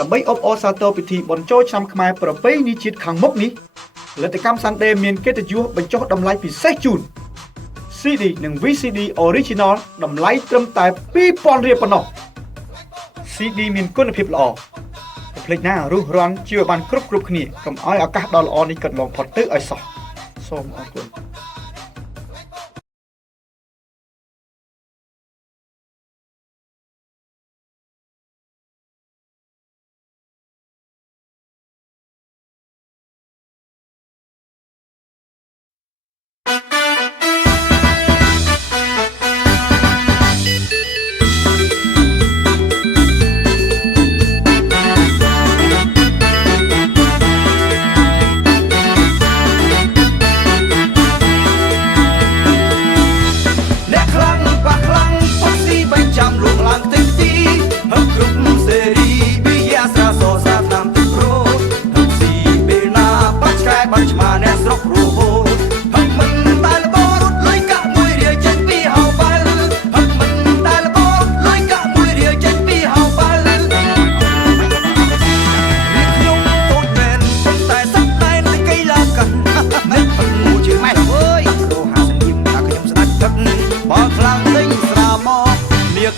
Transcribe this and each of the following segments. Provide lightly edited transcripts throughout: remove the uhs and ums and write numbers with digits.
ដើម្បីអបអរសាទរពិធីបុណ្យចូលឆ្នាំខ្មែរប្រពៃណីជាតិខាងមុខនេះផលិតកម្ម Sunday មានកិត្តិយសបញ្ចុះតម្លៃពិសេសជូន CD និង VCD Original តម្លៃត្រឹមតែ 2,000 រៀលប៉ុណ្ណោះ CD មានគុណភាពល្អកុំភ្លេចណារុះរាន់ជួយបានគ្រប់គ្នាកុំឲ្យឱកាសដ៏ល្អនេះកន្លងផុតទៅឲ្យសោះសូមអរគុណ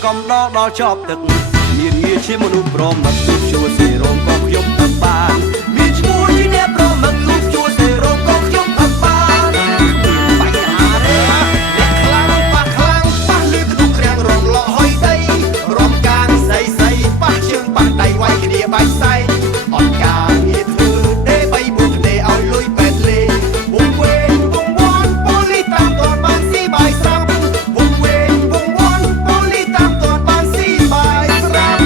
កំដរដល់ចប់ទឹកមានងារជាមនុស្សប្រមឹកជួបជួសេរោមក៏ខ្ញុំទៅបានមានឈ្មោះជាអ្នកប្រមឹកជួបជួសេរោមក៏ខ្ញុំទៅបានបញ្ហាទេអ្នកខ្លាំងប៉ះលឺក្ទុករាំងរងលោហុយដីរំកាងសៃប៉ះជើងប៉ះដៃវាយគ្នាបាច់សែងអត់ការងារធ្វើទេបីបុកទេឲ្យលុយពេទ្យលេវងវែងវងវាន់ប៉ូលីតាមតនបានស៊ីបាយស្រាប់វងវែងវងវាន់ប៉ូលីតាមតនបានស៊ីបាយស្រាប់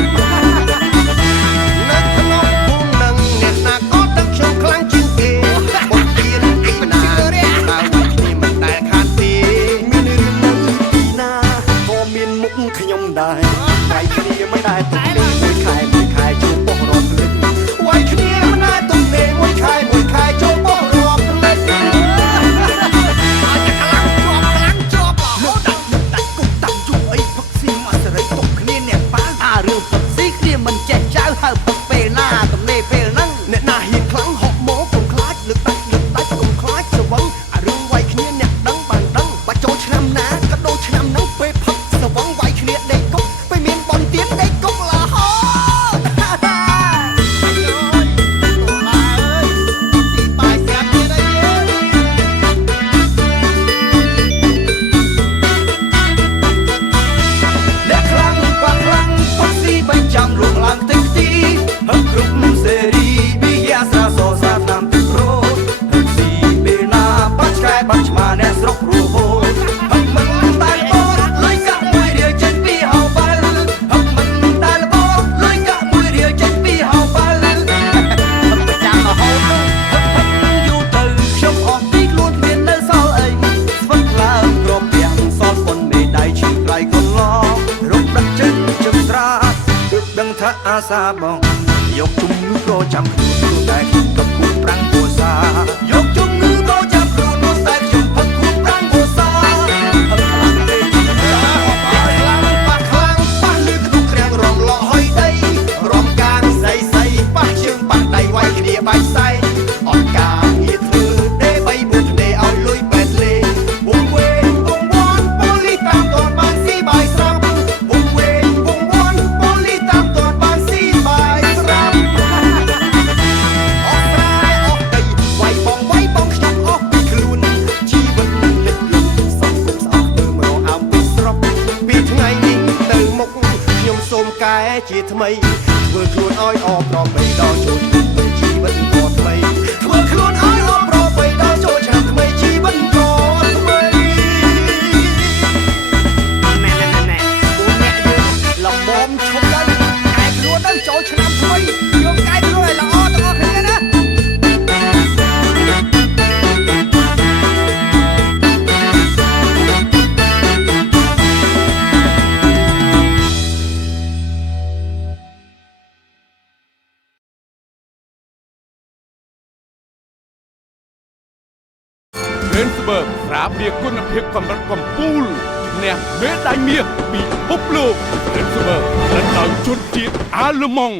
នៅក្នុងភូមិនឹងអ្នកណាក៏ទឹកខ្ញុំខ្លាំងជាងគេបំពេញពីណាបើវិញគ្នាមិនដែលខានទេមានរឿងនៅទីណាក៏មានមុខខ្ញុំដែរវាយគ្នាមិនដែលទុកទេមួយខែជួបបោះរត់លិចវាយគ្នាមិនដែលទុកទេមួយខែជួបបោះរត់លិចជាប់លោកដាក់គុកតាំងជួបអីផឹកស៊ីមកសេរីទុកគ្នាអ្នកប៉ាអារឿងផឹកស៊ីគ្នាមិនចេះចៅហៅផឹកពេលណាទំនេរពេលហ្នឹងអ្នកណាហ៊ានខ្លាំងហក់មកកុំខ្លាចលើកដាច់កុំខ្លាចស្វឹងអារឿងវាយគ្នាអ្នកដឹងបានដឹងបើចូលឆ្នាំណាក៏ដូចឆ្នាំហ្នឹងពេលផឹកស្វឹងវាយគ្នាដេកគុកពេលមានបនទៀនដេកគុកឡាហោអាសាបងយកជំងឺក៏ចាំខ្លួនតែខ្ញុំផឹកគូប្រាំងពោសាយកជំងឺក៏ចាំខ្លួនតែខ្ញុំផឹកគូប្រាំងពោសាផឹកខ្លាំងទេប៉ះលឺក្ទុករាំងរងលោហុយដីរំកាងសៃប៉ះជើងប៉ះដៃវាយគ្នាបាច់សែងអត់ការងារធ្វើទេបីបុកទេឲ្យលុយពេទ្យលេវងវែងវងវាន់ប៉ូលីតាមតនបានស៊ីបាយស្រាប់វងវែងវងវាន់ប៉ូលីតាមតនបានស៊ីបាយស្រាប់អស់ស្រែអស់ដីវាយបងខ្ញុំអស់ពីខ្លួនជីវិតលិចលង់សោះគុំស្អប់ទៅមករកអោបពីស្រុកពីថ្ងៃនេះទៅមុខខ្ញុំសូមកែជាថ្មីធ្វើខ្លួនឲ្យអបប្របីដល់ចូលឆ្នាំជីវិតក៏ថ្មីធ្វើខ្លួនឲ្យអបប្របីដល់ចូលឆ្នាំថ្មីជីវិតក៏ថ្មីណែពួកអ្នកយើងលំមឈប់ដល់កែខ្លួនដល់ចូលឆ្នាំថ្មីយកកែខ្លួនឲ្យល្អទាំងអស់គ្នាណាRendsburg ស្រាបៀរគុណភាពកម្រិតកំពូលអ្នកមេដាយមាសពីពិភពលោក Rendsburg លិនដោយជនជាតិអាល្លឺម៉ង់